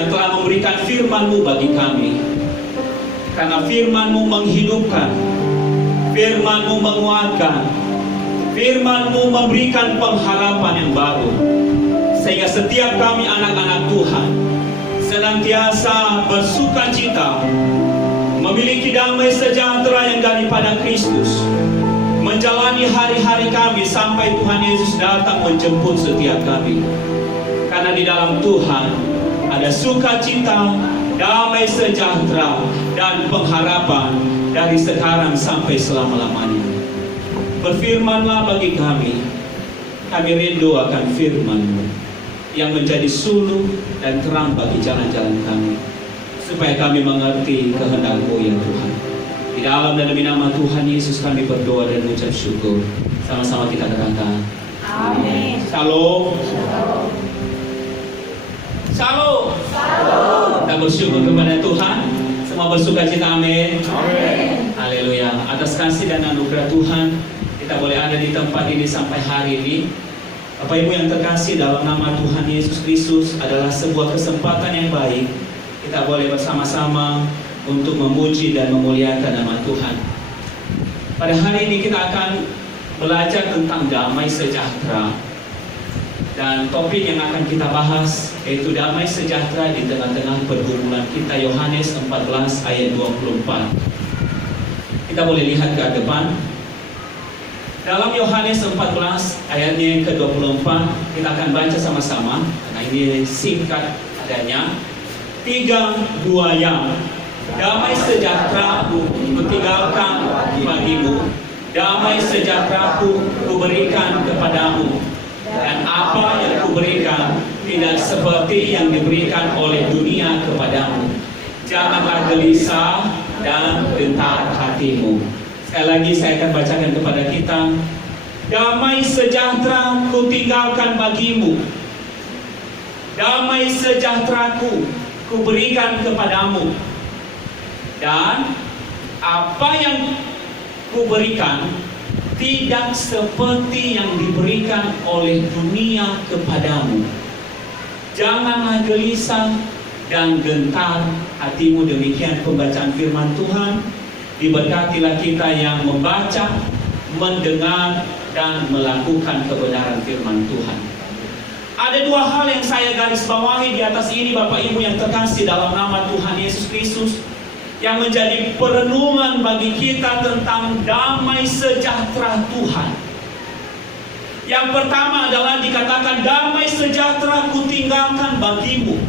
yang telah memberikan firman-Mu bagi kami. Karena firman-Mu menghidupkan, firman-Mu menguatkan, firman-Mu memberikan pengharapan yang baru. Sehingga setiap kami anak-anak Tuhan senantiasa bersukacita, memiliki damai sejahtera yang daripada Kristus, menjalani hari-hari kami sampai Tuhan Yesus datang menjemput setiap kami. Karena di dalam Tuhan ada sukacita, damai sejahtera, dan pengharapan dari sekarang sampai selama-lamanya. Berfirmanlah bagi kami rindu akan firman-Mu yang menjadi suluh dan terang bagi jalan-jalan kami, supaya kami mengerti kehendak-Mu ya Tuhan. Di dalam dan demi nama Tuhan Yesus kami berdoa dan mengucap syukur. Sama-sama kita katakan amin. Shalom. Shalom. Kita bersyukur kepada Tuhan. Semua bersukacita, amin. Haleluya. Atas kasih dan anugerah Tuhan, kita boleh ada di tempat ini sampai hari ini. Bapak Ibu yang terkasih, dalam nama Tuhan Yesus Kristus adalah sebuah kesempatan yang baik. Kita boleh bersama-sama untuk memuji dan memuliakan nama Tuhan. Pada hari ini kita akan belajar tentang damai sejahtera. Dan topik yang akan kita bahas yaitu damai sejahtera di tengah-tengah pergumulan kita, Yohanes 14 ayat 24. Kita boleh lihat ke depan. Dalam Yohanes 14 ayatnya yang ke-24, kita akan baca sama-sama. Nah, ini singkat adanya. 3, 2 yang. Damai sejahtera-Ku kutinggalkan bagimu, damai sejahtera-Ku kuberikan kepadamu. Dan apa yang kuberikan tidak seperti yang diberikan oleh dunia kepadamu. Janganlah gelisah dan gentar hatimu. Sekali lagi saya akan bacakan kepada kita. Damai sejahtera kutinggalkan bagimu, damai sejahtera-Ku kuberikan kepadamu. Dan apa yang kuberikan tidak seperti yang diberikan oleh dunia kepadamu. Janganlah gelisah dan gentar hatimu. Demikian pembacaan firman Tuhan. Diberkatilah kita yang membaca, mendengar, dan melakukan kebenaran firman Tuhan. Ada dua hal yang saya garis bawahi di atas ini, Bapak Ibu yang terkasih, dalam nama Tuhan Yesus Kristus, yang menjadi perenungan bagi kita tentang damai sejahtera Tuhan. Yang pertama adalah dikatakan damai sejahtera kutinggalkan bagimu.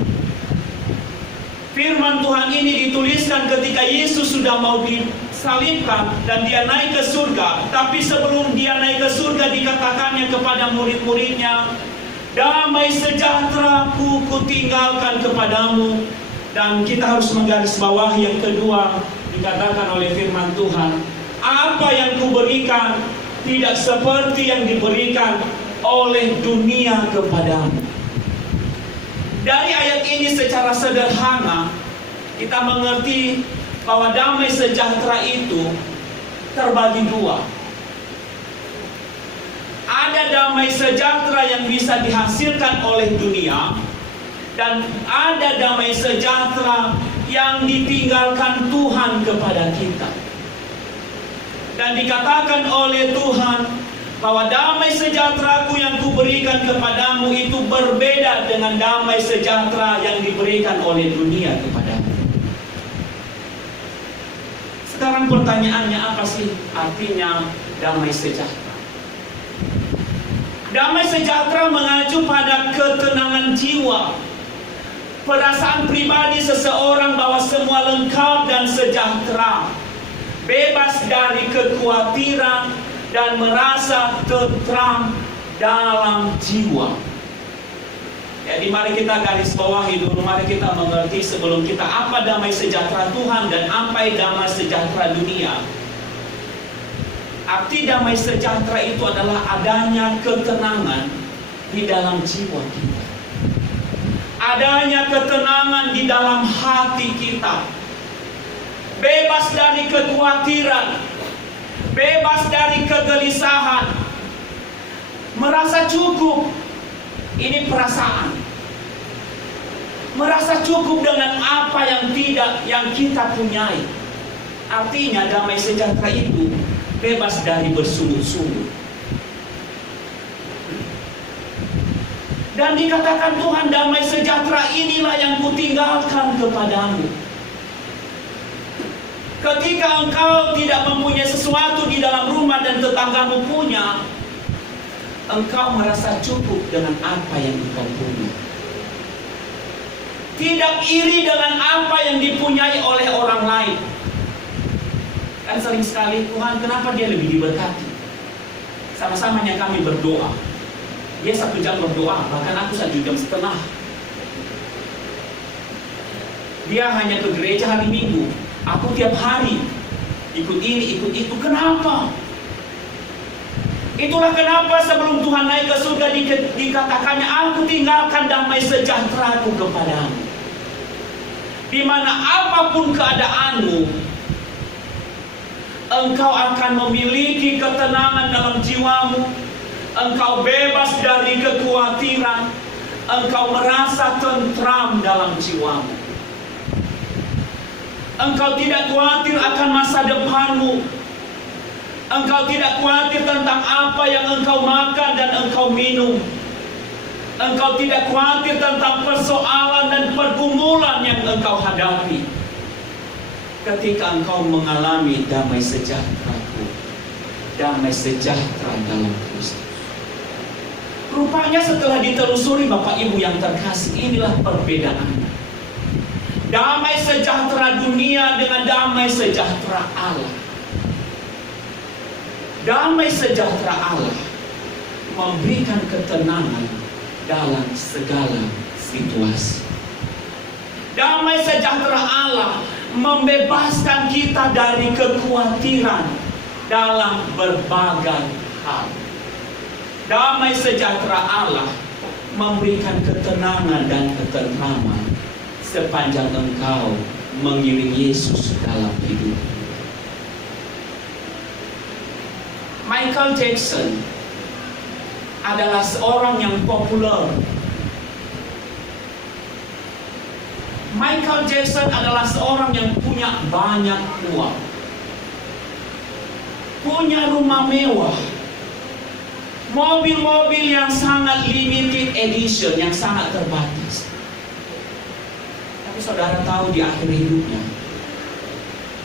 Firman Tuhan ini dituliskan ketika Yesus sudah mau disalibkan dan dia naik ke surga. Tapi sebelum dia naik ke surga dikatakannya kepada murid-muridnya, damai sejahtera-Ku kutinggalkan kepadamu. Dan kita harus menggarisbawahi yang kedua, dikatakan oleh firman Tuhan, apa yang Kuberikan tidak seperti yang diberikan oleh dunia kepadamu. Dari ayat ini secara sederhana kita mengerti bahwa damai sejahtera itu terbagi dua. Ada damai sejahtera yang bisa dihasilkan oleh dunia, dan ada damai sejahtera yang ditinggalkan Tuhan kepada kita. Dan dikatakan oleh Tuhan bahwa damai sejahtera-Ku yang Kuberikan kepadamu itu berbeda dengan damai sejahtera yang diberikan oleh dunia kepadamu. Sekarang pertanyaannya, apa sih artinya damai sejahtera? Damai sejahtera mengacu pada ketenangan jiwa, perasaan pribadi seseorang bahwa semua lengkap dan sejahtera, bebas dari kekhawatiran dan merasa tentram dalam jiwa. Jadi mari kita garis bawahi dulu, mari kita mengerti sebelum kita apa damai sejahtera Tuhan dan apa damai sejahtera dunia. Arti damai sejahtera itu adalah adanya ketenangan di dalam jiwa kita, adanya ketenangan di dalam hati kita, bebas dari kekhawatiran, bebas dari kegelisahan, merasa cukup. Ini perasaan. merasa cukup dengan apa yang kita punyai. Artinya damai sejahtera itu bebas dari bersungut-sungut. Dan dikatakan Tuhan, damai sejahtera inilah yang kutinggalkan kepadamu. Ketika engkau tidak mempunyai sesuatu di dalam rumah dan tetanggamu punya, engkau merasa cukup dengan apa yang engkau punya. Tidak iri dengan apa yang dipunyai oleh orang lain. Kan sering sekali, Tuhan kenapa dia lebih diberkati? Sama-samanya kami berdoa. Dia 1 jam berdoa, bahkan aku 1 jam setengah. Dia hanya ke gereja hari Minggu, aku tiap hari ikut ini, ikut itu. Kenapa? Itulah kenapa sebelum Tuhan naik ke surga dikatakannya, aku tinggalkan damai sejahteraku kepadamu. Di mana apapun keadaanmu, engkau akan memiliki ketenangan dalam jiwamu. Engkau bebas dari kekhawatiran. Engkau merasa tentram dalam jiwamu. Engkau tidak khawatir akan masa depanmu. Engkau tidak khawatir tentang apa yang engkau makan dan engkau minum. Engkau tidak khawatir tentang persoalan dan pergumulan yang engkau hadapi. Ketika engkau mengalami damai sejahtera-Ku, damai sejahtera dalam Kristus. Rupanya setelah ditelusuri Bapak Ibu yang terkasih, inilah perbedaan damai sejahtera dunia dengan damai sejahtera Allah. Damai sejahtera Allah memberikan ketenangan dalam segala situasi. Damai sejahtera Allah membebaskan kita dari kekhawatiran dalam berbagai hal. Damai sejahtera Allah memberikan ketenangan dan ketentraman sepanjang engkau mengiring Yesus dalam hidup. Michael Jackson adalah seorang yang populer. Michael Jackson adalah seorang yang punya banyak uang, punya rumah mewah, mobil-mobil yang sangat limited edition, yang sangat terbatas. Tapi saudara tahu di akhir hidupnya,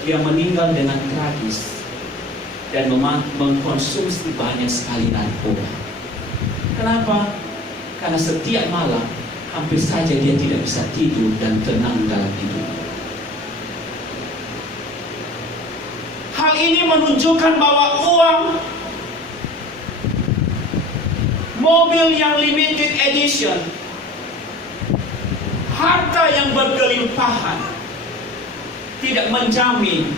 dia meninggal dengan tragis dan mengkonsumsi banyak sekali narkoba. Kenapa? Karena setiap malam hampir saja dia tidak bisa tidur dan tenang dalam hidupnya. Hal ini menunjukkan bahwa uang, mobil yang limited edition, harta yang berkelimpahan tidak menjamin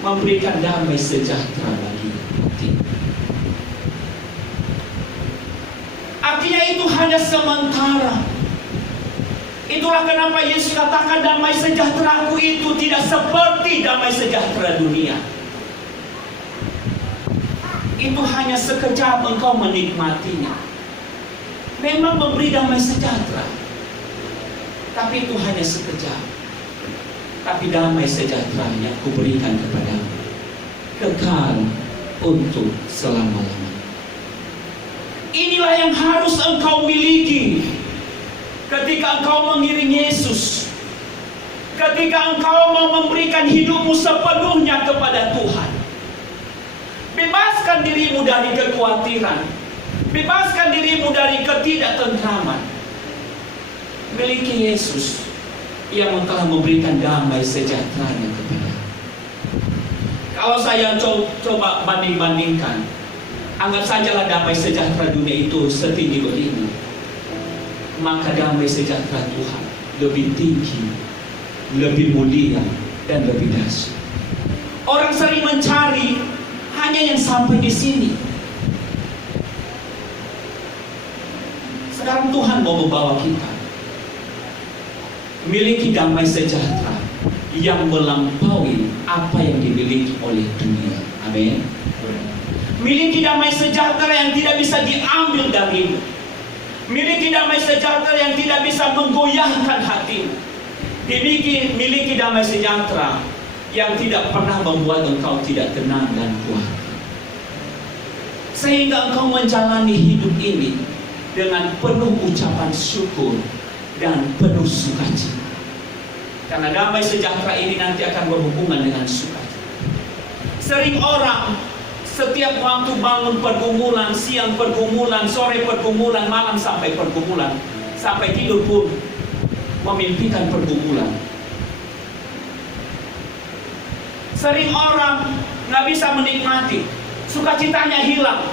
memberikan damai sejahtera bagi hati. Artinya itu hanya sementara. Itulah kenapa Yesus katakan damai sejahtera-Ku itu tidak seperti damai sejahtera dunia. Itu hanya sekejap engkau menikmatinya. Memang memberi damai sejahtera, tapi itu hanya sekejap. Tapi damai sejahtera yang Kuberikan kepadamu kekal untuk selama-lamanya. Inilah yang harus engkau miliki ketika engkau mengiring Yesus. Ketika engkau mau memberikan hidupmu sepenuhnya kepada Tuhan. Bebaskan dirimu dari kekhawatiran. Bebaskan dirimu dari ketidaktentraman. Miliki Yesus yang telah memberikan damai sejahteranya kepada. Kalau saya coba banding-bandingkan, anggap sajalah damai sejahtera dunia itu setinggi begini, maka damai sejahtera Tuhan lebih tinggi, lebih mulia, dan lebih dahsyat. Orang sering mencari hanya yang sampai di sini. Sekarang Tuhan mau membawa kita miliki damai sejahtera yang melampaui apa yang dimiliki oleh dunia. Amin. Miliki damai sejahtera yang tidak bisa diambil darimu. Miliki damai sejahtera yang tidak bisa menggoyahkan hatimu. Miliki damai sejahtera yang tidak pernah membuat engkau tidak tenang dan kuat. Sehingga engkau menjalani hidup ini dengan penuh ucapan syukur dan penuh sukacita. Karena damai sejahtera ini nanti akan berhubungan dengan sukacita. Sering orang setiap waktu bangun pergumulan, siang pergumulan, sore pergumulan, malam sampai pergumulan, sampai tidur pun memimpikan pergumulan. Sering orang nggak bisa menikmati, sukacitanya hilang.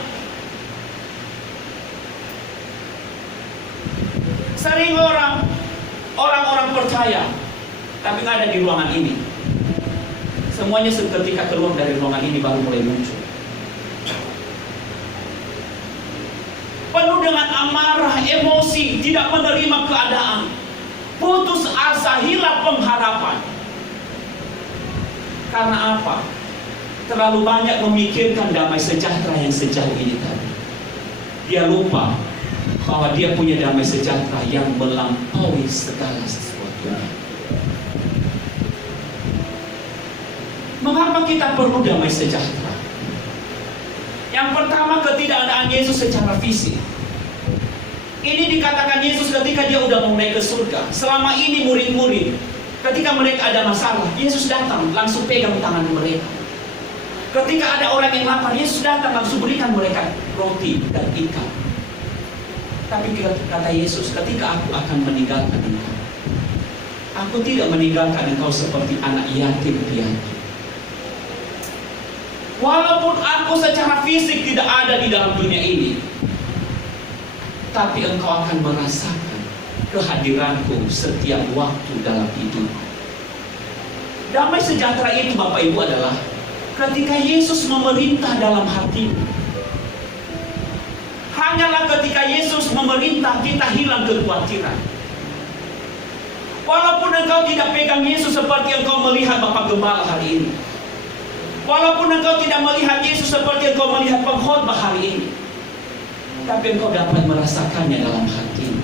Sering orang-orang percaya, tapi nggak ada di ruangan ini. Semuanya seketika keluar dari ruangan ini baru mulai muncul. Penuh dengan amarah, emosi, tidak menerima keadaan, putus asa, hilang pengharapan. Karena apa? Terlalu banyak memikirkan damai sejahtera yang sejauh ini tadi. Dia lupa bahwa dia punya damai sejahtera yang melampaui segala sesuatunya. Mengapa kita perlu damai sejahtera? Yang pertama, ketidakadaan Yesus secara fisik. Ini dikatakan Yesus ketika dia udah mau naik ke surga. Selama ini murid-murid, ketika mereka ada masalah, Yesus datang langsung pegang tangan mereka. Ketika ada orang yang lapar, Yesus datang langsung berikan mereka roti dan ikan. Tapi kata Yesus, ketika aku akan meninggalkan engkau, aku tidak meninggalkan engkau seperti anak yatim piatu. Walaupun aku secara fisik tidak ada di dalam dunia ini, tapi engkau akan merasakan kehadiranku setiap waktu dalam hidup. Damai sejahtera itu Bapak Ibu adalah ketika Yesus memerintah dalam hatimu. Hanyalah ketika Yesus memerintah kita hilang kekhawatiran. Walaupun engkau tidak pegang Yesus seperti engkau melihat Bapak Gembala hari ini. Walaupun engkau tidak melihat Yesus seperti engkau melihat pengkhotbah hari ini, tapi engkau dapat merasakannya dalam hatimu.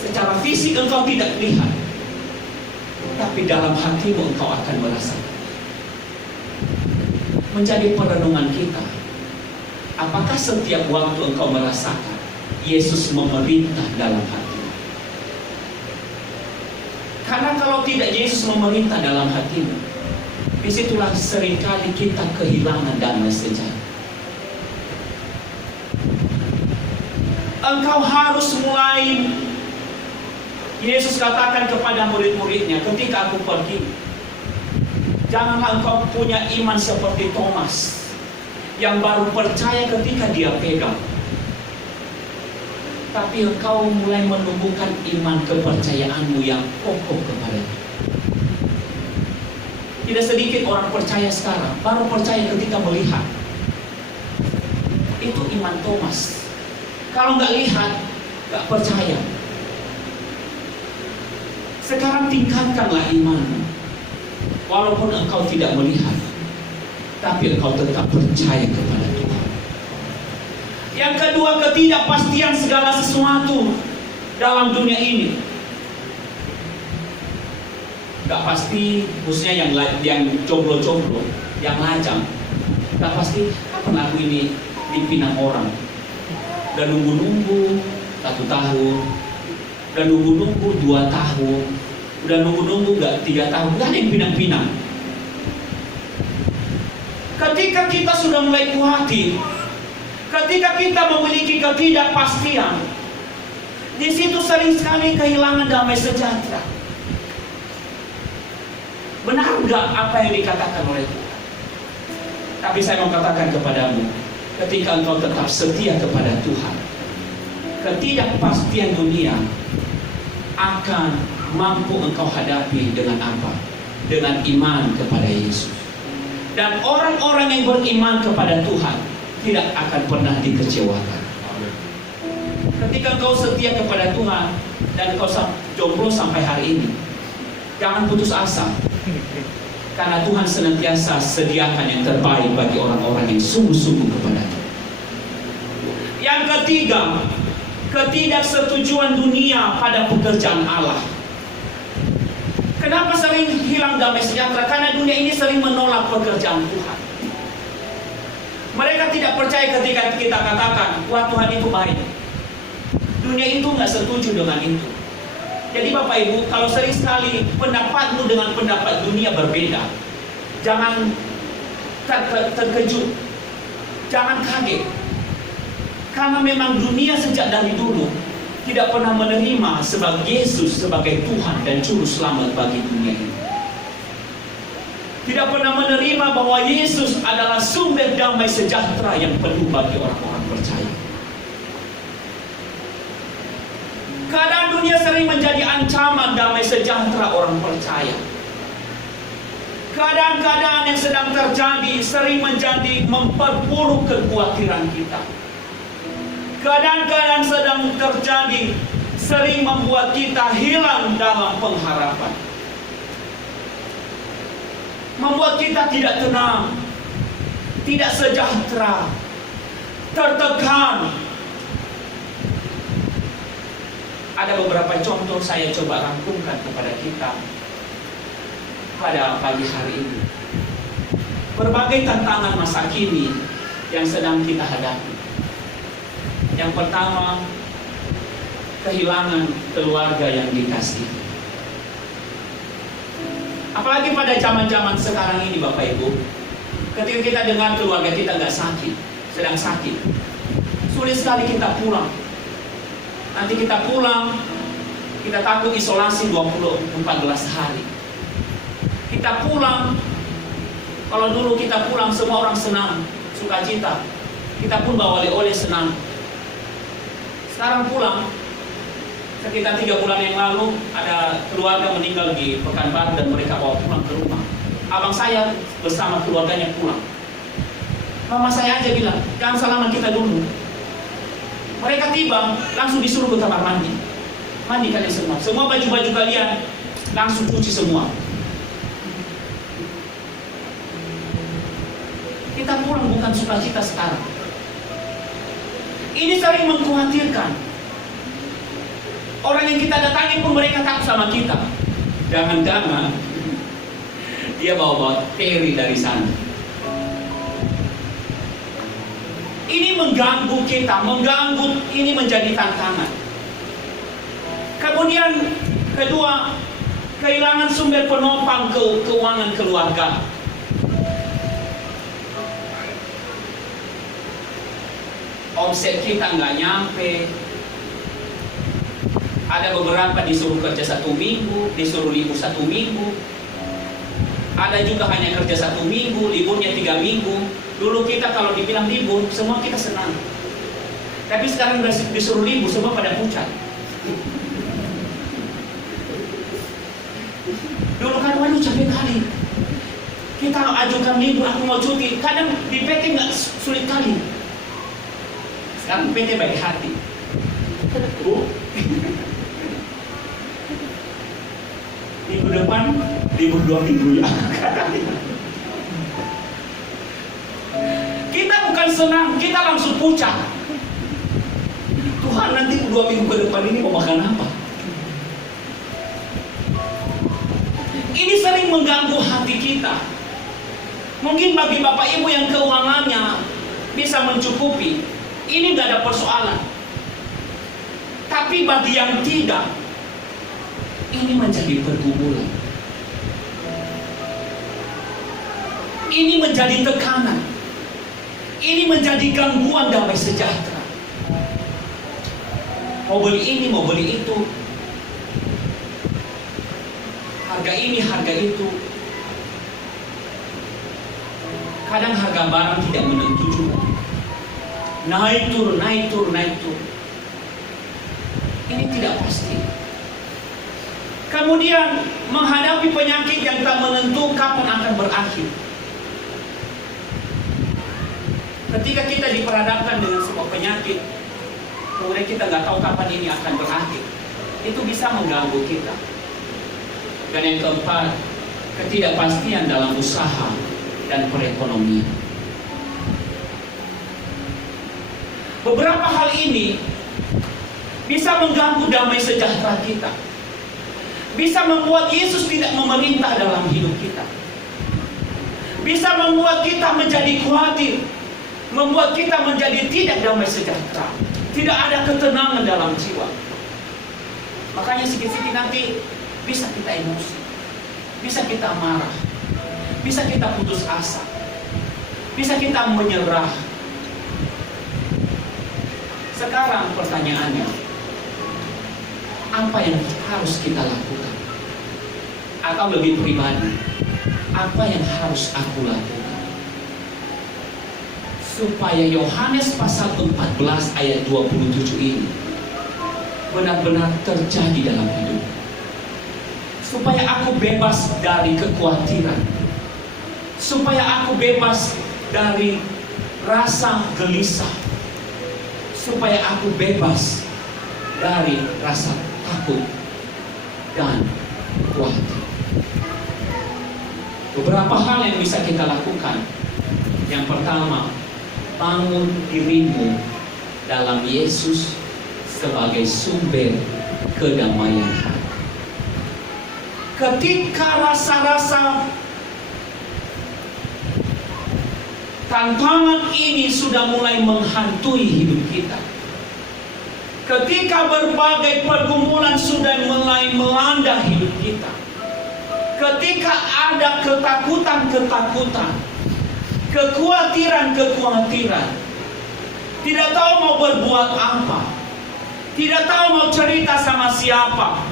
Secara fisik engkau tidak lihat, tapi dalam hatimu engkau akan merasakan. Menjadi perenungan kita, apakah setiap waktu engkau merasakan Yesus memerintah dalam hatimu? Karena kalau tidak Yesus memerintah dalam hatimu, disitulah seringkali kita kehilangan damai sejahtera. Engkau harus mulai. Yesus katakan kepada murid-muridnya, ketika aku pergi, janganlah engkau punya iman seperti Thomas, yang baru percaya ketika dia pegang. Tapi engkau mulai menumbuhkan iman kepercayaanmu yang kokoh kepada-Nya. Tidak sedikit orang percaya sekarang, baru percaya ketika melihat. Itu iman Thomas. Kalau nggak lihat, nggak percaya. Sekarang tingkatkanlah imanmu. Walaupun engkau tidak melihat, tapi engkau tetap percaya kepada Tuhan. Yang kedua, ketidakpastian segala sesuatu dalam dunia ini. Gak pasti, khususnya yang jomblo-jomblo, yang lajang. Gak pasti, kapan aku ini dipinang orang. Udah nunggu-nunggu 1 tahun, udah nunggu-nunggu 2 tahun, udah nunggu-nunggu gak 3 tahun, gak ada yang pinang-pinang. Ketika kita sudah mulai khawatir, ketika kita memiliki ketidakpastian, di situ sering sekali kehilangan damai sejahtera. Benar enggak apa yang dikatakan oleh Tuhan? Tapi saya mau katakan kepadamu, ketika engkau tetap setia kepada Tuhan, ketidakpastian dunia akan mampu engkau hadapi dengan apa? Dengan iman kepada Yesus. Dan orang-orang yang beriman kepada Tuhan tidak akan pernah dikecewakan. Ketika engkau setia kepada Tuhan dan engkau jomblo sampai hari ini, jangan putus asa. Karena Tuhan senantiasa sediakan yang terbaik bagi orang-orang yang sungguh-sungguh kepada-Nya. Yang ketiga, ketidaksetujuan dunia pada pekerjaan Allah. Kenapa sering hilang damai sejahtera? Karena dunia ini sering menolak pekerjaan Tuhan. Mereka tidak percaya ketika kita katakan, wah Tuhan itu baik. Dunia itu nggak setuju dengan itu. Jadi Bapak Ibu, kalau sering sekali pendapatmu dengan pendapat dunia berbeda, jangan terkejut, jangan kaget. Karena memang dunia sejak dari dulu tidak pernah menerima sebagai Yesus sebagai Tuhan dan Juru Selamat bagi dunia ini. Tidak pernah menerima bahwa Yesus adalah sumber damai sejahtera yang penuh bagi orang-orang percaya. Keadaan dunia sering menjadi ancaman damai sejahtera orang percaya. Keadaan-keadaan yang sedang terjadi sering menjadi memperburuk kekhawatiran kita. Keadaan-keadaan sedang terjadi sering membuat kita hilang dalam pengharapan. Membuat kita tidak tenang, tidak sejahtera, tertekan. Ada beberapa contoh saya coba rangkumkan kepada kita pada pagi hari ini. Berbagai tantangan masa kini yang sedang kita hadapi. Yang pertama, kehilangan keluarga yang dikasihi. Apalagi pada zaman-zaman sekarang ini Bapak Ibu, ketika kita dengar keluarga kita nggak sakit, sedang sakit, sulit sekali kita pulang. Nanti kita pulang, kita takut isolasi 14 hari. Kita pulang, kalau dulu kita pulang semua orang senang, sukacita. Kita pun bawa oleh-oleh senang. Sekarang pulang, sekitar 3 bulan yang lalu ada keluarga meninggal di Pekanbaru dan mereka bawa pulang ke rumah. Abang saya bersama keluarganya pulang. Mama saya aja bilang, jangan salaman kita dulu. Mereka tiba, langsung disuruh ke kamar mandi. Mandi kalian semua. Semua baju-baju kalian langsung cuci semua. Kita pulang bukan sukacita sekarang. Ini sering mengkhawatirkan. Orang yang kita datangi pun mereka takut sama kita. Jangan-jangan dia bawa teri dari sana. Ini mengganggu kita, ini menjadi tantangan. Kemudian kedua, kehilangan sumber penopang keuangan keluarga. Omset kita nggak nyampe. Ada beberapa disuruh kerja 1 minggu, disuruh libur 1 minggu. Ada juga hanya kerja 1 minggu, liburnya 3 minggu. Dulu kita kalau dibilang libur, semua kita senang. Tapi sekarang disuruh libur, semua pada pucat. Dulu kan, waduh capek kali. Kita ajukan libur, aku mau cuti. Kadang di PT nggak sulit kali. Sekarang PT baik hati. Minggu depan libur 2 minggu ya. Kita bukan senang, kita langsung pucat. Tuhan nanti 2 minggu ke depan ini mau makan apa? Ini sering mengganggu hati kita. Mungkin bagi Bapak Ibu yang keuangannya bisa mencukupi, ini gak ada persoalan. Tapi bagi yang tidak, ini menjadi pergumulan. Ini menjadi tekanan. Ini menjadi gangguan damai sejahtera. Mau beli ini, mau beli itu. Harga ini, harga itu. Kadang harga barang tidak menentu juga. Naik turun, naik turun, naik turun. Ini tidak pasti. Kemudian menghadapi penyakit yang tak menentu kapan akan berakhir. Ketika kita diperhadapkan dengan sebuah penyakit, kemudian kita nggak tahu kapan ini akan berakhir, itu bisa mengganggu kita. Dan yang keempat, ketidakpastian dalam usaha dan perekonomian. Beberapa hal ini bisa mengganggu damai sejahtera kita, bisa membuat Yesus tidak memerintah dalam hidup kita, bisa membuat kita menjadi khawatir, membuat kita menjadi tidak damai sejahtera, tidak ada ketenangan dalam jiwa. Makanya sedikit-sedikit nanti bisa kita emosi, bisa kita marah, bisa kita putus asa, bisa kita menyerah. Sekarang pertanyaannya, apa yang harus kita lakukan? Atau lebih pribadi, apa yang harus aku lakukan supaya Yohanes pasal 14 ayat 27 ini benar-benar terjadi dalam hidup? Supaya aku bebas dari kekhawatiran, supaya aku bebas dari rasa gelisah, supaya aku bebas dari rasa takut dan khawatir. Beberapa hal yang bisa kita lakukan. Yang pertama, bangun dirimu dalam Yesus sebagai sumber kedamaian hati. Ketika rasa-rasa tantangan ini sudah mulai menghantui hidup kita, ketika berbagai pergumulan sudah mulai melanda hidup kita, ketika ada ketakutan-ketakutan, kekhawatiran-kekhawatiran, tidak tahu mau berbuat apa, tidak tahu mau cerita sama siapa,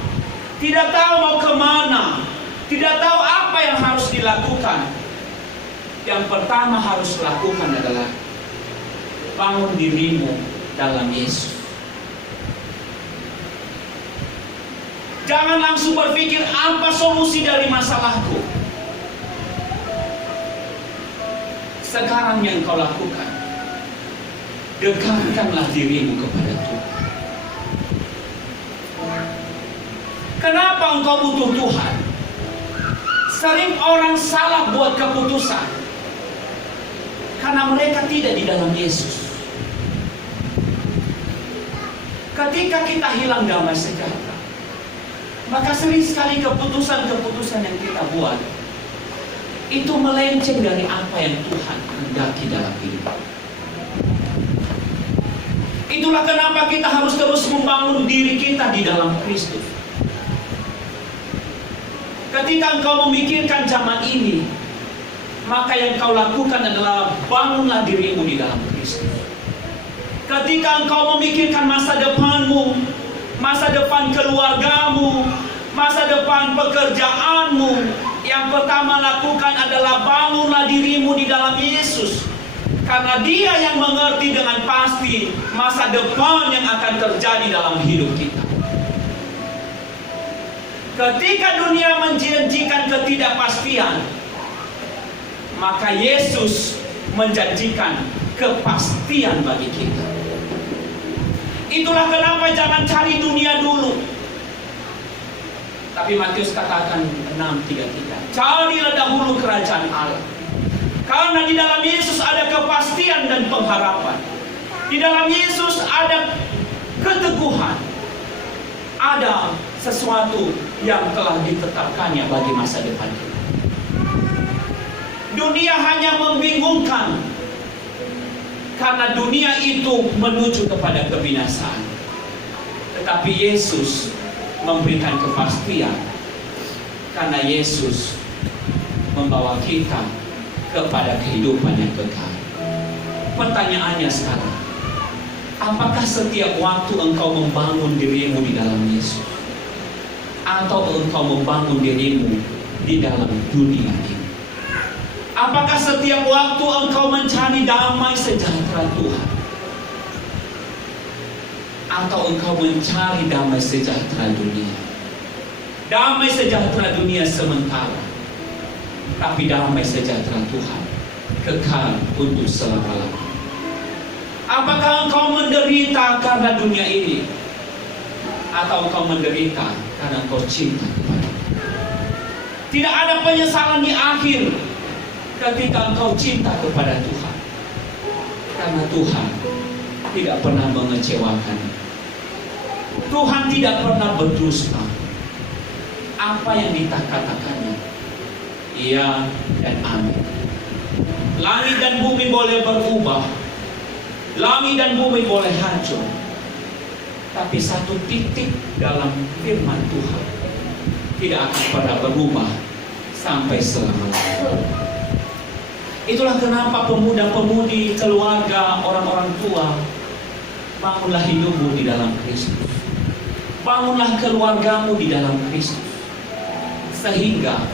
tidak tahu mau kemana, tidak tahu apa yang harus dilakukan. Yang pertama harus lakukan adalah bangun dirimu dalam Yesus. Jangan langsung berpikir apa solusi dari masalahku. Sekarang yang kau lakukan, dekatkanlah dirimu kepada Tuhan. Kenapa engkau butuh Tuhan? Sering orang salah buat keputusan karena mereka tidak di dalam Yesus. Ketika kita hilang damai sejahtera, maka sering sekali keputusan-keputusan yang kita buat itu melenceng dari apa yang Tuhan hendaki dalam hidup. Itulah kenapa kita harus terus membangun diri kita di dalam Kristus. Ketika engkau memikirkan zaman ini, maka yang kau lakukan adalah bangunlah dirimu di dalam Kristus. Ketika engkau memikirkan masa depanmu, masa depan keluargamu, masa depan pekerjaanmu, yang pertama lakukan adalah bangunlah dirimu di dalam Yesus. Karena Dia yang mengerti dengan pasti masa depan yang akan terjadi dalam hidup kita. Ketika dunia menjanjikan ketidakpastian, maka Yesus menjanjikan kepastian bagi kita. Itulah kenapa jangan cari dunia dulu. Tapi Matius katakan 6:33, carilah dahulu kerajaan Allah. Karena di dalam Yesus ada kepastian dan pengharapan. Di dalam Yesus ada keteguhan. Ada sesuatu yang telah ditetapkannya bagi masa depan kita. Dunia hanya membingungkan karena dunia itu menuju kepada kebinasaan. Tetapi Yesus memberikan kepastian karena Yesus membawa kita kepada kehidupan yang kekal. Pertanyaannya sekarang, apakah setiap waktu engkau membangun dirimu di dalam Yesus, atau engkau membangun dirimu di dalam dunia ini? Apakah setiap waktu engkau mencari damai sejahtera Tuhan, atau engkau mencari damai sejahtera dunia? Damai sejahtera dunia sementara, tapi damai sejahtera Tuhan kekal untuk selama-lamanya. Apakah engkau menderita karena dunia ini, atau engkau menderita karena engkau cinta kepada Dia? Tidak ada penyesalan di akhir ketika engkau cinta kepada Tuhan, karena Tuhan tidak pernah mengecewakan. Tuhan tidak pernah berdusta. Apa yang dikatakannya, iya dan amin. Langit dan bumi boleh berubah, langit dan bumi boleh hancur, tapi satu titik dalam firman Tuhan tidak akan pernah berubah sampai selama-lamanya. Itulah kenapa pemuda-pemudi, keluarga, orang-orang tua, bangunlah hidupmu di dalam Kristus. Bangunlah keluargamu di dalam Kristus, sehingga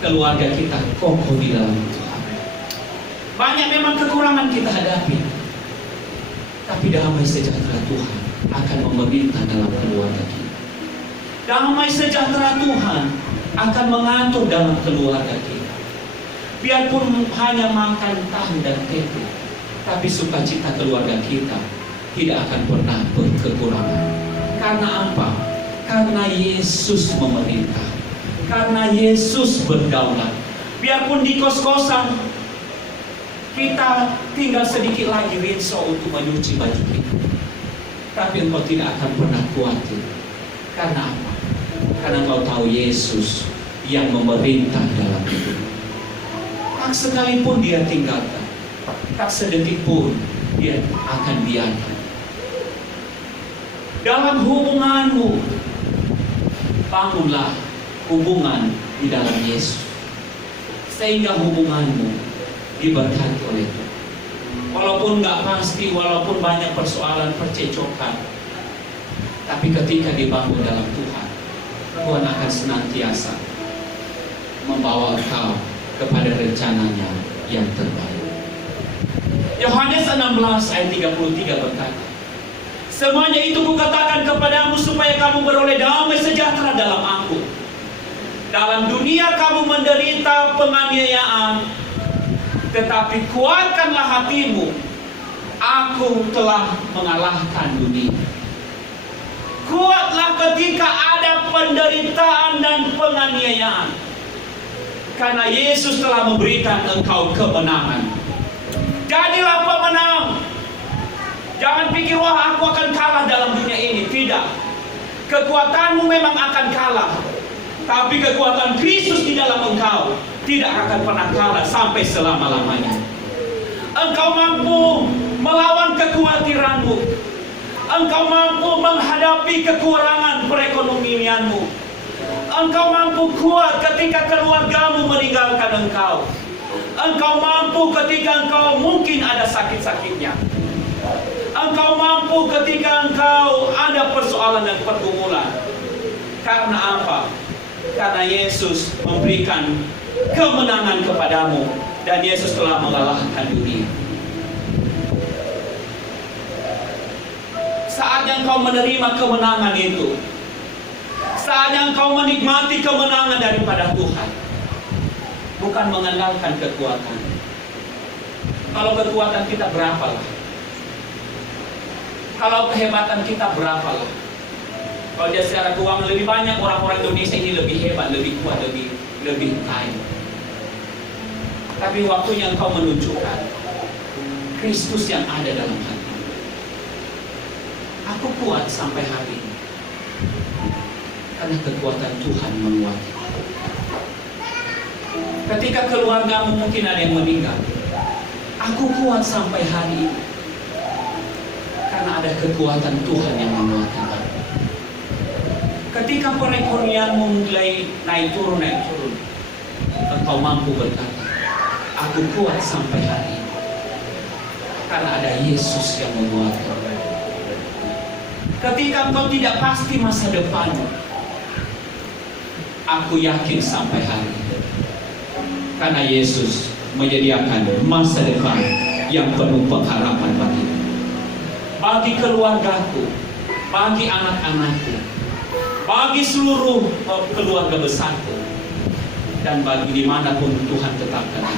keluarga kita kokoh di dalam Tuhan. Banyak memang kekurangan kita hadapi, tapi damai sejahtera Tuhan akan memerintah dalam keluarga kita. Damai sejahtera Tuhan akan mengatur dalam keluarga kita. Biarpun hanya makan tahu dan tempe, tapi sukacita keluarga kita tidak akan pernah berkekurangan. Karena apa? Karena Yesus memerintah, karena Yesus berdaulat. Biarpun di kos-kosan kita tinggal sedikit lagi rinso untuk menyuci baju kita, tapi engkau tidak akan pernah khawatir. Karena apa? Karena engkau tahu Yesus yang memerintah dalam hidup. Tak sekalipun dia tinggalkan, tak sedetik pun dia akan biarkan. Dalam hubunganmu, bangunlah hubungan di dalam Yesus, sehingga hubunganmu diberkati oleh Tuhan. Walaupun nggak pasti, walaupun banyak persoalan percecokan, tapi ketika dibangun dalam Tuhan, Tuhan akan senantiasa membawa engkau kepada rencananya yang terbaik. Yohanes 16 ayat 33 berkata, semuanya itu kukatakan kepadamu supaya kamu beroleh damai sejahtera dalam aku. Dalam dunia kamu menderita penganiayaan, tetapi kuatkanlah hatimu, aku telah mengalahkan dunia. Kuatlah ketika ada penderitaan dan penganiayaan, karena Yesus telah memberikan engkau kemenangan. Jadilah pemenang. Jangan pikir, wah aku akan kalah dalam dunia ini. Tidak. Kekuatanmu memang akan kalah, tapi kekuatan Kristus di dalam engkau tidak akan pernah kalah sampai selama-lamanya. Engkau mampu melawan kekhawatiranmu. Engkau mampu menghadapi kekurangan perekonomianmu. Engkau mampu kuat ketika keluargamu meninggalkan engkau. Engkau mampu ketika engkau mungkin ada sakit-sakitnya. Engkau mampu ketika engkau ada persoalan dan pergumulan. Karena apa? Karena Yesus memberikan kemenangan kepadamu, dan Yesus telah mengalahkan dunia. Saatnya engkau menerima kemenangan itu, saatnya engkau menikmati kemenangan daripada Tuhan, bukan mengandalkan kekuatan. Kalau kekuatan kita berapalah, kalau kehebatan kita berapalah. Kalau dia secara keuangan lebih banyak, orang-orang Indonesia ini lebih hebat, lebih kuat, lebih kaya. Tapi waktunya engkau menunjukkan Kristus yang ada dalam hati. Aku kuat sampai hari ini karena kekuatan Tuhan menguatkan. Ketika keluargamu mungkin ada yang meninggal, aku kuat sampai hari ini karena ada kekuatan Tuhan yang menguatkan aku. Ketika perekonomianmu mulai naik turun, engkau mampu berkata, aku kuat sampai hari ini karena ada Yesus yang menguatkan. Ketika engkau tidak pasti masa depanmu, aku yakin sampai hari ini karena Yesus menyediakan masa depan yang penuh pengharapan bagi keluargaku, bagi anak-anakku, bagi seluruh keluarga besarku, dan bagi dimanapun Tuhan tetapkan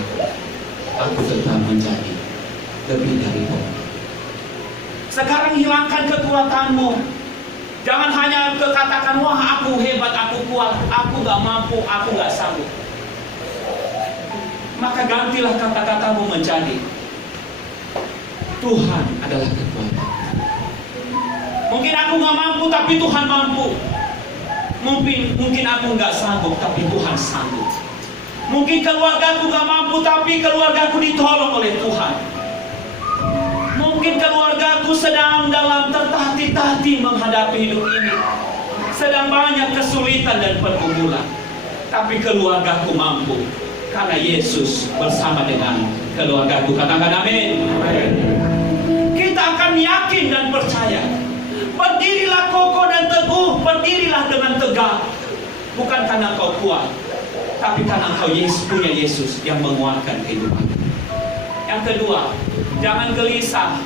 aku tetap menjadi lebih dari orang. Sekarang hilangkan kekuatanmu. Jangan hanya katakan, wah aku hebat, aku kuat, aku gak mampu, aku gak sanggup. Maka gantilah kata-katamu menjadi, Tuhan adalah kekuatan. Mungkin aku nggak mampu, tapi Tuhan mampu. Mungkin aku nggak sanggup, tapi Tuhan sanggup. Mungkin keluargaku nggak mampu, tapi keluargaku ditolong oleh Tuhan. Mungkin keluargaku sedang dalam tertatih-tatih menghadapi hidup ini, sedang banyak kesulitan dan pergumulan, tapi keluargaku mampu karena Yesus bersama dengan keluargaku. Katakan amin. Kita akan yakin dan percaya. Berdirilah kokoh dan teguh, berdirilah dengan tegak. Bukan karena kau kuat, tapi karena kau punya Yesus yang menguatkan kehidupan. Yang kedua, jangan gelisah,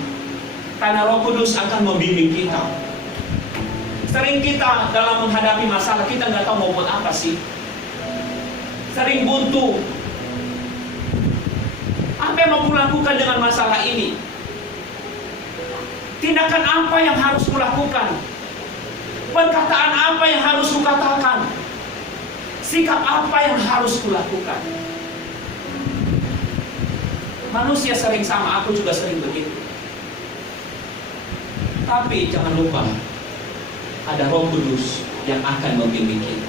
karena Roh Kudus akan membimbing kita. Sering kita dalam menghadapi masalah, kita nggak tahu mau buat apa sih. Sering buntu. Apa yang mau kulakukan dengan masalah ini? Tindakan apa yang harus kulakukan? Perkataan apa yang harus kukatakan? Sikap apa yang harus kulakukan? Manusia sering sama, aku juga sering begitu. Tapi jangan lupa, ada Roh Kudus yang akan membimbing kita.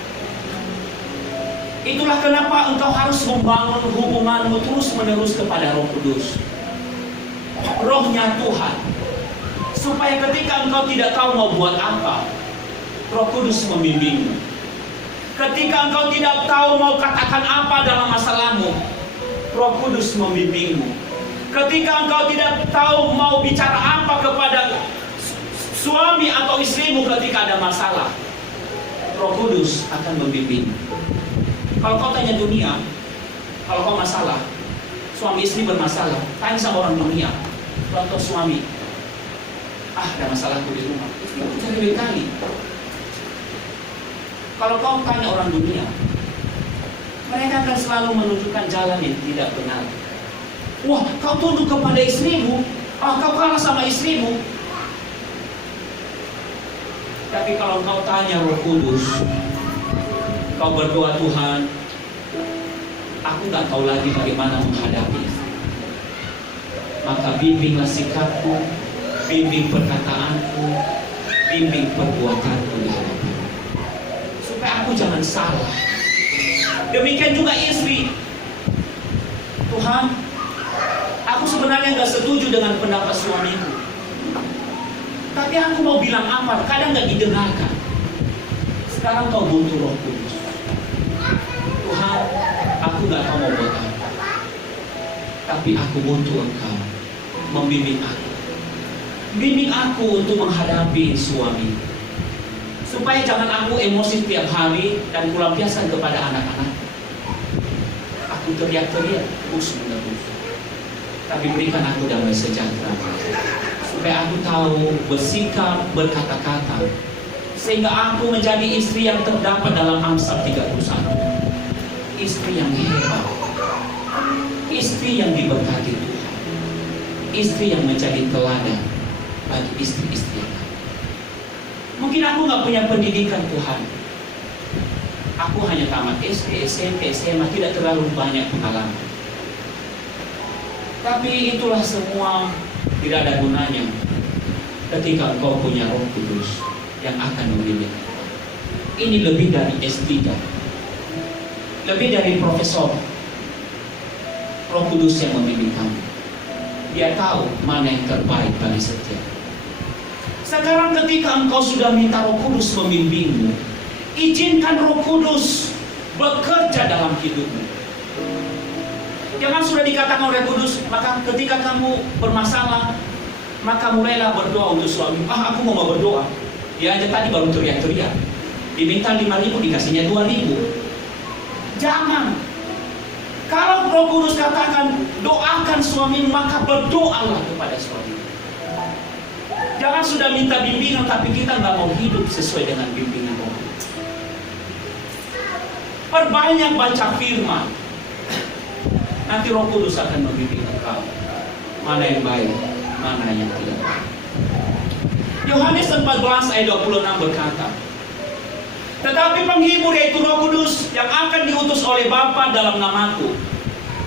Itulah kenapa engkau harus membangun hubunganmu terus-menerus kepada Roh Kudus, Rohnya Tuhan. Supaya ketika engkau tidak tahu mau buat apa, Roh Kudus membimbingmu. Ketika engkau tidak tahu mau katakan apa dalam masalahmu, Roh Kudus membimbingmu. Ketika engkau tidak tahu mau bicara apa kepada suami atau istrimu ketika ada masalah, Roh Kudus akan membimbingmu. Kalau kau tanya dunia, kalau kau masalah, suami istri bermasalah, tanya sama orang dunia. Contoh suami, ada masalahku di rumah, itu cari kali. Kalau kau tanya orang dunia, mereka akan selalu menunjukkan jalan yang tidak benar. Wah, kau tunduk kepada istrimu, kau kalah sama istrimu. Tapi kalau kau tanya Roh Kudus, kau berdoa, Tuhan, aku nggak tahu lagi bagaimana menghadapi. Maka bimbinglah sikapku, bimbing perkataanku, bimbing perbuatanku di hadapan, supaya aku jangan salah. Demikian juga istri. Tuhan, aku sebenarnya nggak setuju dengan pendapat suamiku, tapi aku mau bilang apa, kadang nggak didengarkan. Sekarang kau butuh Roh Kudus. Tuhan, aku nggak tahu mau buat apa, tapi aku butuh Engkau membimbing aku. Bimbing aku untuk menghadapi suami, supaya jangan aku emosi tiap hari dan kulampiaskan kepada anak-anak. Aku teriak-teriak terus-menerus, tapi berikan aku damai sejahtera, supaya aku tahu bersikap, berkata-kata, sehingga aku menjadi istri yang terdapat dalam Amsal 31. Istri yang hebat, istri yang diberkati Tuhan, istri yang menjadi teladan bagi istri-istri yang lain. Mungkin aku nggak punya pendidikan Tuhan, aku hanya tamat SD, SMP, SMA, tidak terlalu banyak pengalaman. Tapi itulah semua tidak ada gunanya ketika engkau punya Roh Kudus yang akan membimbing. Ini lebih dari S3, lebih dari profesor. Roh Kudus yang membimbing kamu. Dia tahu mana yang terbaik bagi setiap. Sekarang ketika engkau sudah minta Roh Kudus membimbingmu, izinkan Roh Kudus bekerja dalam hidupmu. Jangan sudah dikatakan oleh Kudus, maka ketika kamu bermasalah, maka mulailah berdoa untuk suami. Aku mau berdoa. Dia aja tadi baru teriak-teriak. Diminta 5.000, dikasihnya 2.000. Jangan. Kalau Roh Kudus katakan doakan suami, maka berdoalah kepada suami. Jangan sudah minta bimbingan tapi kita nggak mau hidup sesuai dengan bimbingan Roh Kudus. Perbanyak baca firman. Nanti Roh Kudus akan membimbing engkau mana yang baik, mana yang tidak baik. Yohanes 14 ayat 26 berkata, tetapi penghibur yaitu Roh Kudus yang akan diutus oleh Bapa dalam namaku,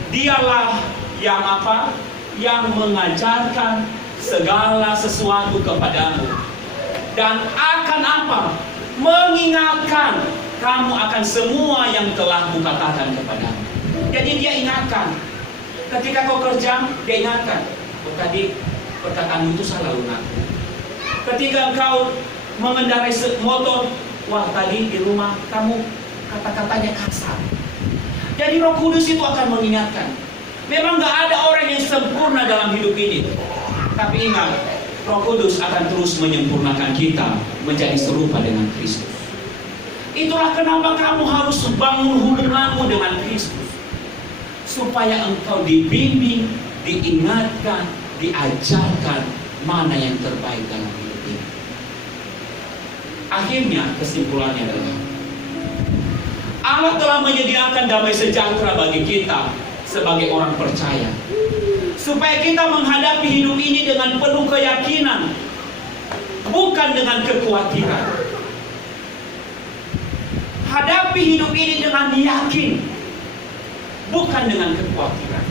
dialah yang apa? Yang mengajarkan segala sesuatu kepadamu dan akan apa? Mengingatkan kamu akan semua yang telah kukatakan kepadamu. Jadi dia ingatkan. Ketika kau kerja, dia ingatkan. Oh, tadi perkataanmu itu salah lunak. Ketika engkau mengendarai motor, wah tadi di rumah kamu kata-katanya kasar. Jadi Roh Kudus itu akan mengingatkan. Memang gak ada orang yang sempurna dalam hidup ini. Tapi ingat, Roh Kudus akan terus menyempurnakan kita menjadi serupa dengan Kristus. Itulah kenapa kamu harus bangun hubunganmu dengan Kristus. Supaya engkau dibimbing, diingatkan, diajarkan mana yang terbaik dalam hidup ini. Akhirnya kesimpulannya adalah Allah telah menyediakan damai sejahtera bagi kita sebagai orang percaya. Supaya kita menghadapi hidup ini dengan penuh keyakinan, bukan dengan kekhawatiran. Hadapi hidup ini dengan yakin, bukan dengan kekhawatiran.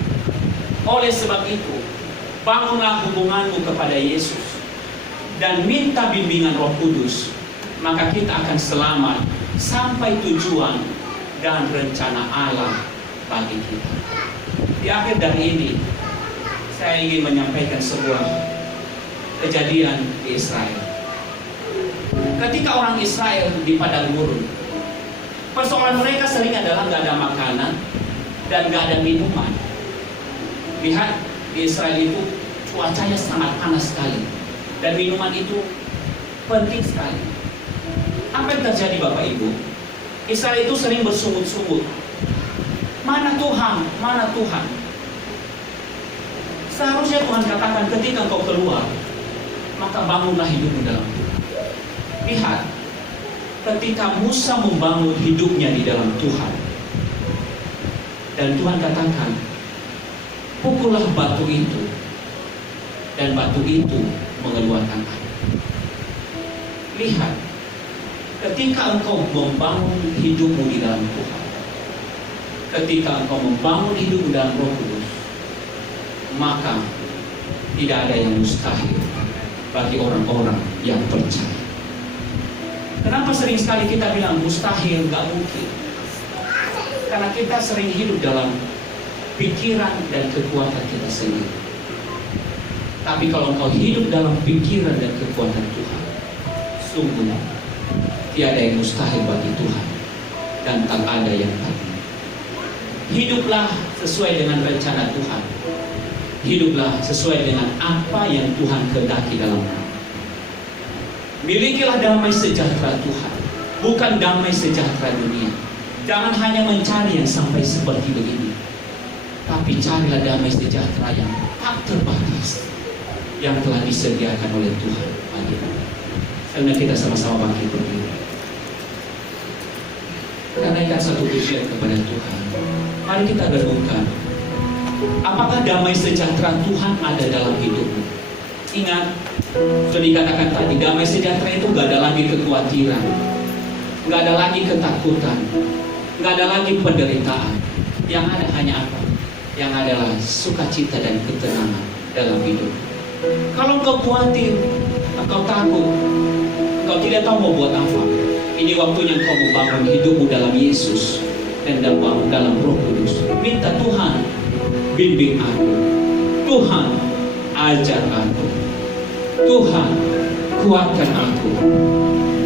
Oleh sebab itu, bangunlah hubunganmu kepada Yesus dan minta bimbingan Roh Kudus, maka kita akan selamat sampai tujuan dan rencana Allah bagi kita. Di akhir dari ini, saya ingin menyampaikan sebuah kejadian di Israel. Ketika orang Israel di padang gurun, persoalan mereka sering adalah nggak ada makanan dan nggak ada minuman. Lihat, di Israel itu cuacanya sangat panas sekali dan minuman itu penting sekali. Apa yang terjadi Bapak Ibu? Israel itu sering bersungut-sungut. Mana Tuhan? Mana Tuhan? Seharusnya Tuhan katakan ketika engkau keluar, maka bangunlah hidupmu dalam Tuhan. Lihat, ketika Musa membangun hidupnya di dalam Tuhan, dan Tuhan katakan, pukullah batu itu, dan batu itu mengeluarkan air. Lihat, ketika engkau membangun hidupmu di dalam Tuhan, ketika engkau membangun hidupmu dalam Roh Kudus, maka tidak ada yang mustahil bagi orang-orang yang percaya. Kenapa sering sekali kita bilang mustahil, gak mungkin? Karena kita sering hidup dalam pikiran dan kekuatan kita sendiri. Tapi kalau engkau hidup dalam pikiran dan kekuatan Tuhan, sungguh tiada yang mustahil bagi Tuhan, dan tak ada yang tak. Hiduplah sesuai dengan rencana Tuhan. Hiduplah sesuai dengan apa yang Tuhan kehendaki dalam kamu. Milikilah damai sejahtera Tuhan, bukan damai sejahtera dunia. Jangan hanya mencari yang sampai seperti begini, tapi carilah damai sejahtera yang tak terbatas, yang telah disediakan oleh Tuhan bagi kita. Karena kita sama-sama bangkit berdiri. Naikkan satu pujian kepada Tuhan. Mari kita renungkan, apakah damai sejahtera Tuhan ada dalam hidupmu? Ingat, sudah dikatakan tadi, damai sejahtera itu gak ada lagi kekhawatiran, gak ada lagi ketakutan, gak ada lagi penderitaan. Yang ada hanya apa? Yang adalah sukacita dan ketenangan dalam hidup. Kalau engkau khawatir, engkau takut, engkau tidak tahu mau buat apa, ini waktunya engkau membangun hidupmu dalam Yesus dan dalam Roh Kudus. Minta Tuhan, bimbing aku. Tuhan, ajar aku. Tuhan, kuatkan aku.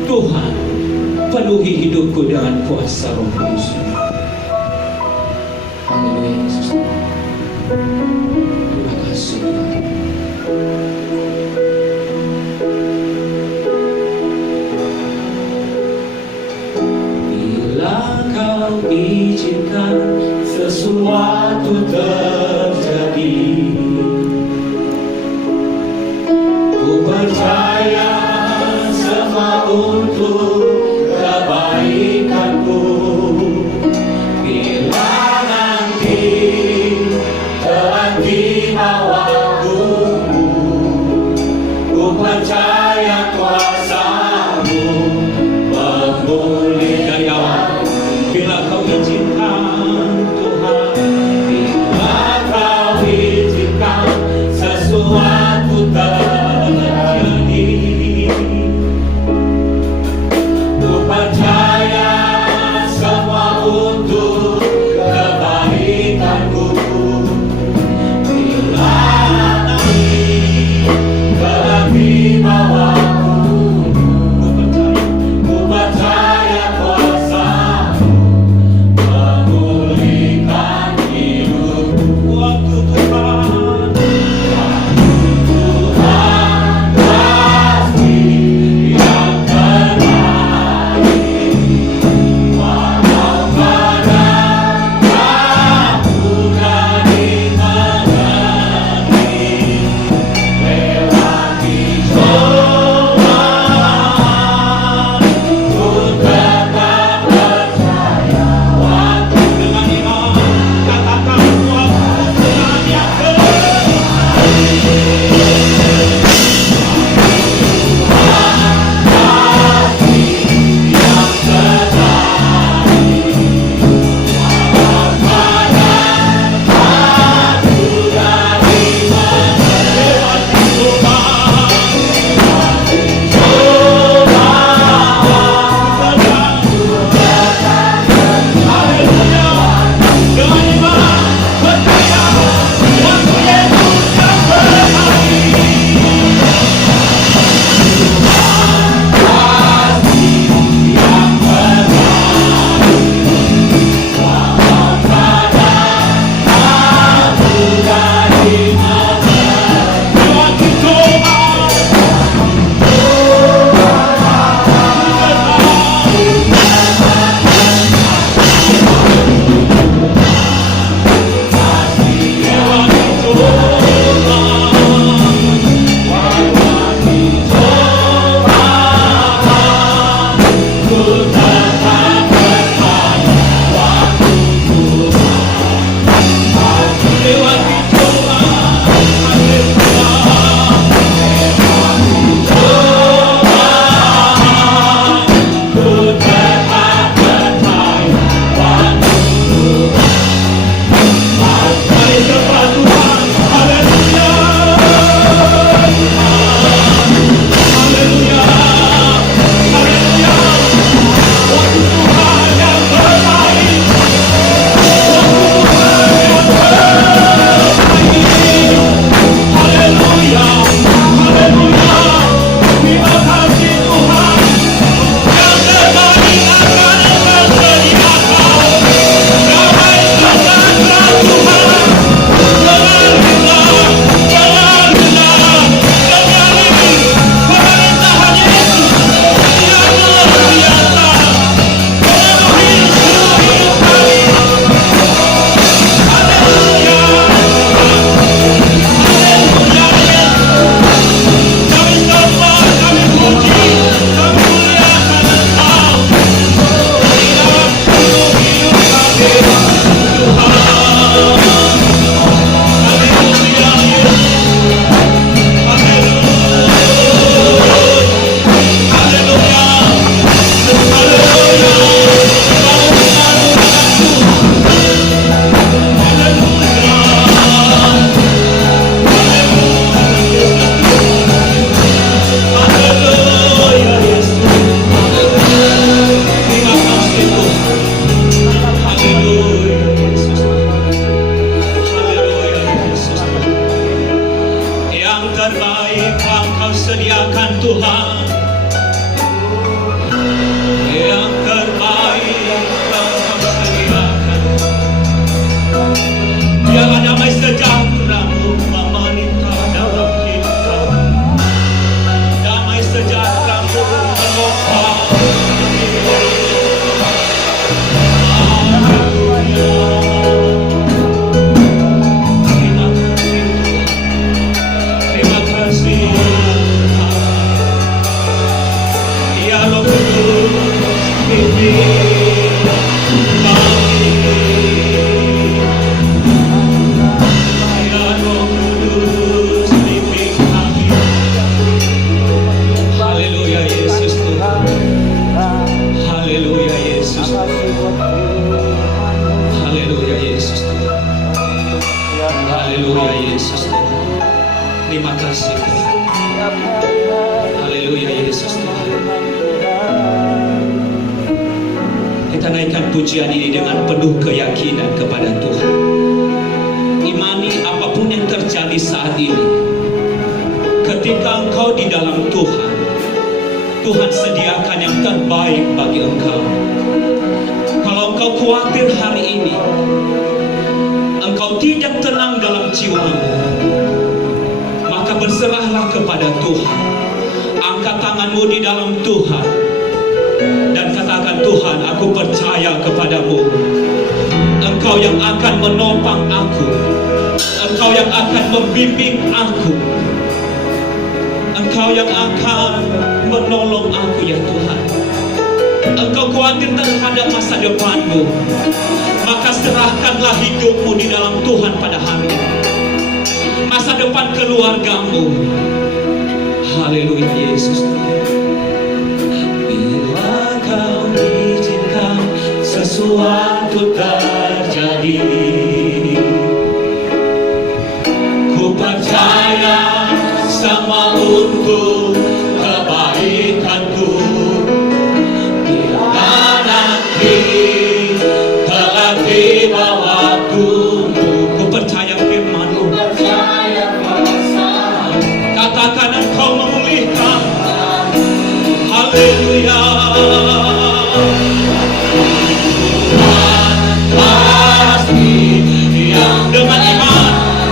Tuhan, penuhi hidupku dengan kuasa Roh Kudus. Haleluya Yesus. Terima kasih Tuhan. Bila kau izinkan sesuatu terjadi, ku percaya semua untuk kebaikanku. Bila nanti telah tiba waktumu, ku percaya kuasa-Mu memulihkan. Dari awal, bila kau izinkan Tuhan, bila Haleluya Yesus Tuhan. Haleluya Yesus Tuhan. Terima kasih Tuhan. Haleluya Yesus Tuhan. Kita naikkan pujian ini dengan penuh keyakinan kepada Tuhan. Imani apapun yang terjadi saat ini, ketika engkau di dalam Tuhan, Tuhan sediakan yang terbaik bagi engkau. Kalau engkau khawatir hari ini, engkau tidak tenang dalam jiwamu, maka berserahlah kepada Tuhan. Angkat tanganmu di dalam Tuhan dan katakan, Tuhan, aku percaya kepadamu. Engkau yang akan menopang aku, Engkau yang akan membimbing aku, Engkau yang akan menolong aku ya Tuhan. Engkau khawatir terhadap masa depanmu, maka serahkanlah hidupmu di dalam Tuhan pada hari ini. Masa depan keluargamu. Haleluya Yesus. Bila kau izinkan sesuatu terjadi, ku percaya sama untuk kebaikanku. Bila nanti telah tiba waktumu, ku percaya firman-Mu. Katakan engkau memulihkan. Haleluya.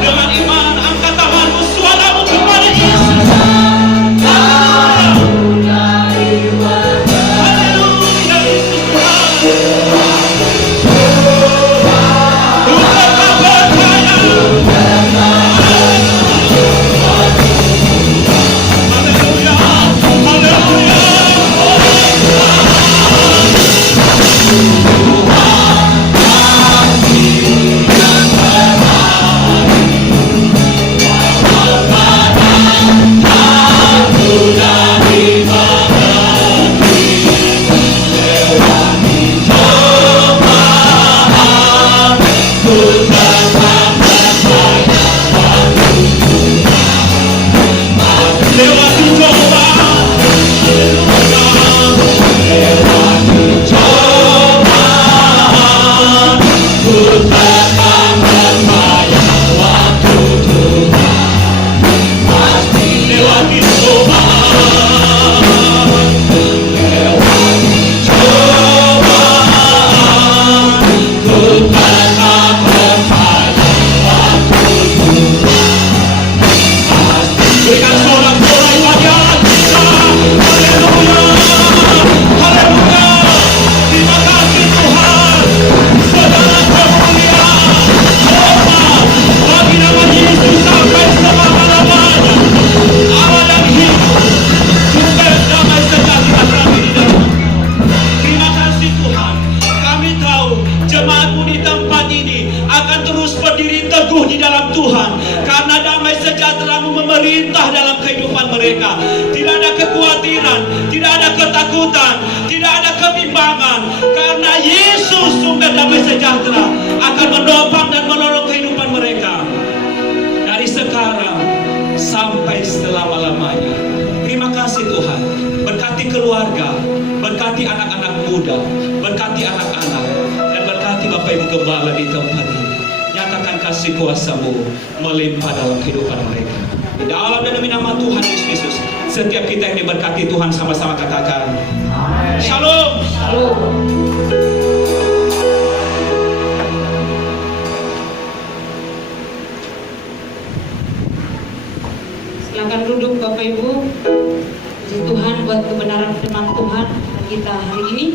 Dengan iman, angkat tanganmu, suaramu kepada Yesus. Haleluya Yesus Tuhan. Engkau percaya. Haleluya, haleluya. Lewati cobaan, lewati cobaan, ku takkan percaya waktu Tuhan. Pasti lewati cobaan, lewati cobaan, ku takkan percaya waktu Tuhan. Berikan sorak-sorai wajah kita. Haleluya, haleluya. Terima kasih Tuhan. Segala kemuliaan, hormat bagi nama Yesus sampai selama-lamanya. Allah yang hidup, sukses damai sejahtera kami di dalam. Terima kasih Tuhan. Kami tahu jemaat-Mu di tempat ini akan terus berdiri teguh di dalam Tuhan, karena damai sejahtera-Mu memerintah dalam kehidupan mereka. Tidak ada kekhawatiran, tidak ada ketakutan, tidak ada kebimbangan, karena Yesus sumber damai sejahtera akan menopang dan menolong kehidupan mereka dari sekarang sampai selama-lamanya. Terima kasih Tuhan. Berkati keluarga, berkati anak-anak muda, berkati anak-anak, dan berkati Bapak Ibu Gembala di tempat ini. Nyatakan kasih kuasa-Mu melimpah dalam kehidupan mereka. Di dalam dan demi nama Tuhan Yesus Kristus, setiap kita yang diberkati Tuhan sama-sama katakan Amen. Shalom. Shalom. Silakan duduk Bapak Ibu. Puji Tuhan buat kebenaran firman Tuhan kita hari ini.